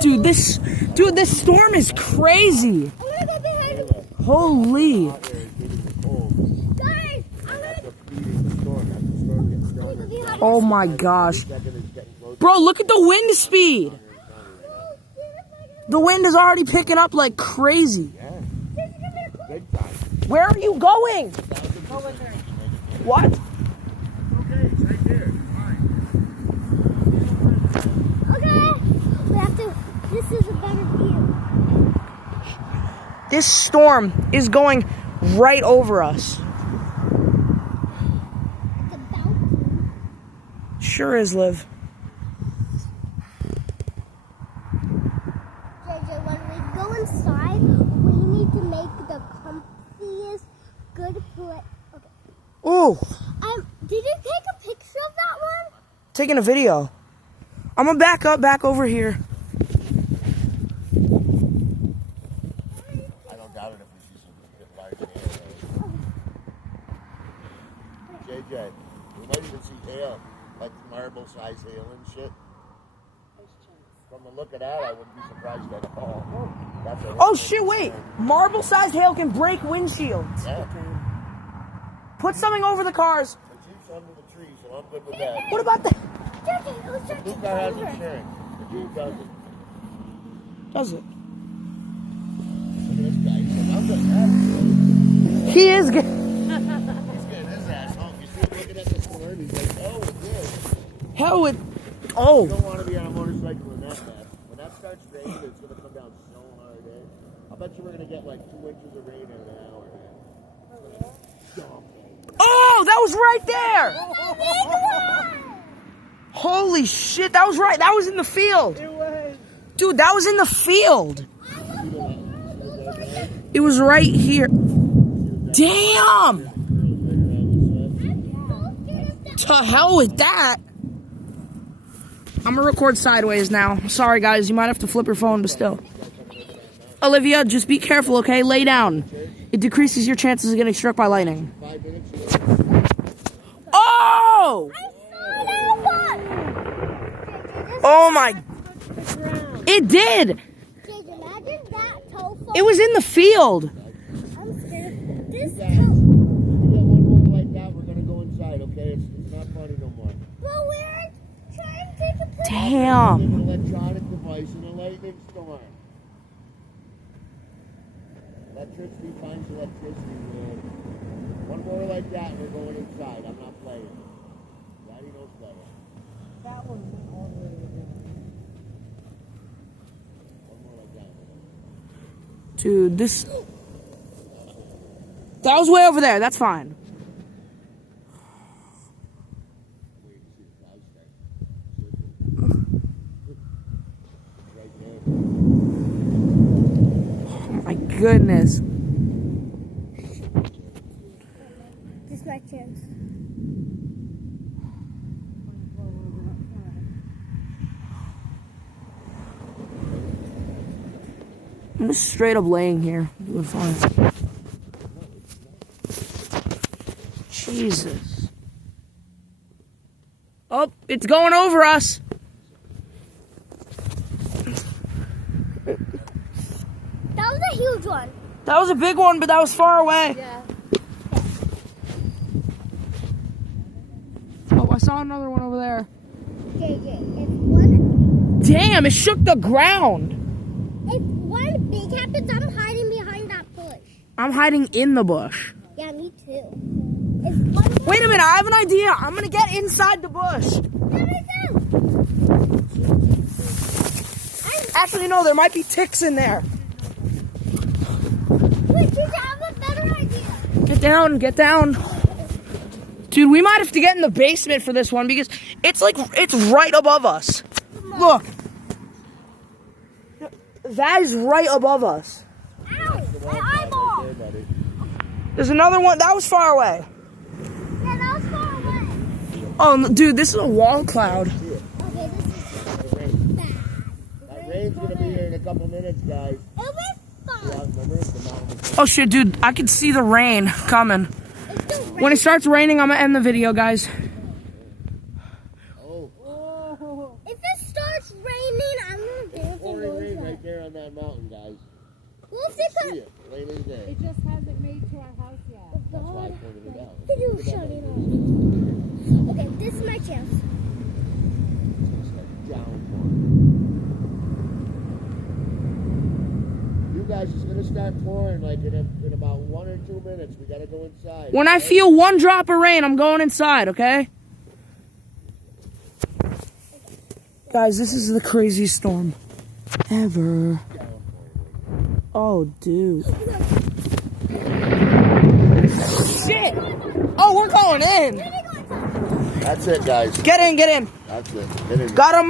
Dude, this storm is crazy. Holy. Oh my gosh. Bro, look at the wind speed. The wind is already picking up like crazy. Where are you going? What? Okay, it's right there. Okay, we have to. This is a better view. This storm is going right over us. It's about to. Sure is, Liv. JJ, when we go inside, we need to make the comfiest, good play. Okay. Ooh, Did you take a picture of that one? taking a video. I'm gonna back over here. I don't doubt it if we see some large hail. JJ, we might even see hail, like marble-sized hail and shit. From the look of that, I wouldn't be surprised at all. That's a Oh shit, wait. Marble-sized hail can break windshields. Yeah. Put something over the cars. The Jeep's under the tree, so I'm good with that. What about the... JJ, let's check Blue the car has cover. insurance. The Jeep doesn't. Does it? Look at this guy. He's I'm good. He is good. He's getting his ass home. You see him looking at this storm? He's like, oh, it's good. Hell with... You Oh. don't want to be on a motorcycle in that mess. When that starts raining, it's going to come down so hard, eh? I bet you we're going to get like 2 inches of rain in an hour. Oh, that was right there. Holy shit, that was right. That was in the field. It was. Dude, that was in the field. It was right here. Damn. To hell with that. I'm gonna record sideways now. Sorry guys, you might have to flip your phone, but still. Olivia, just be careful, okay? Lay down. It decreases your chances of getting struck by lightning. Oh! Oh my... It did! JJ, imagine that telephone. It was in the field. I'm scared. This If we get one more like that, we're going to go inside, okay? It's not funny no more. But we're trying to take a picture. Damn. An electronic device in a lightning storm. Electricity finds electricity, man. One more like that, and we're going inside. I'm not playing. Daddy knows better. That one all the way down. One more like that. Dude, this... That was way over there. That's fine. Wait to see the clouds start. Right there. Oh my goodness. This is my chance. I'm just straight up laying here. Doing fine. Jesus. Oh, it's going over us. That was a huge one. That was a big one, but that was far away. Yeah. Oh, I saw another one over there. JJ, if one Damn, it shook the ground. big happens, I'm hiding behind that bush. I'm hiding in the bush. Yeah, me too. If one Wait a minute, I have an idea. I'm gonna get inside the bush. There we go. Actually, no, there might be ticks in there. Wait, JJ, I have a better idea. Get down, get down. Dude, we might have to get in the basement for this one because it's right above us. Look. That is right above us. Ow, my eyeball. There, buddy. There's another one. That was far away. Yeah, that was far away. Oh, dude, this is a wall cloud. Okay, this is The rain. bad. That rain's going to be here in a couple minutes, guys. It was fun. Yeah, remember? The mountain was Oh, shit, dude. I can see the rain coming. It's the rain. When it starts raining, I'm going to end the video, guys. Oh. If it starts raining, I'm gonna dance in We'll see See it later today. It just hasn't made to our house yet. That's why I pointed it out. Did you shut it off? Okay, this is my chance. It's gonna start downpouring. You guys, it's gonna start pouring like in about 1 or 2 minutes. We gotta go inside. When I feel one drop of rain, I'm going inside, okay? Guys, this is the craziest storm ever. Oh, dude. Shit! Oh, we're going in. That's it, guys. Get in, get in. That's it. Get in. Got him,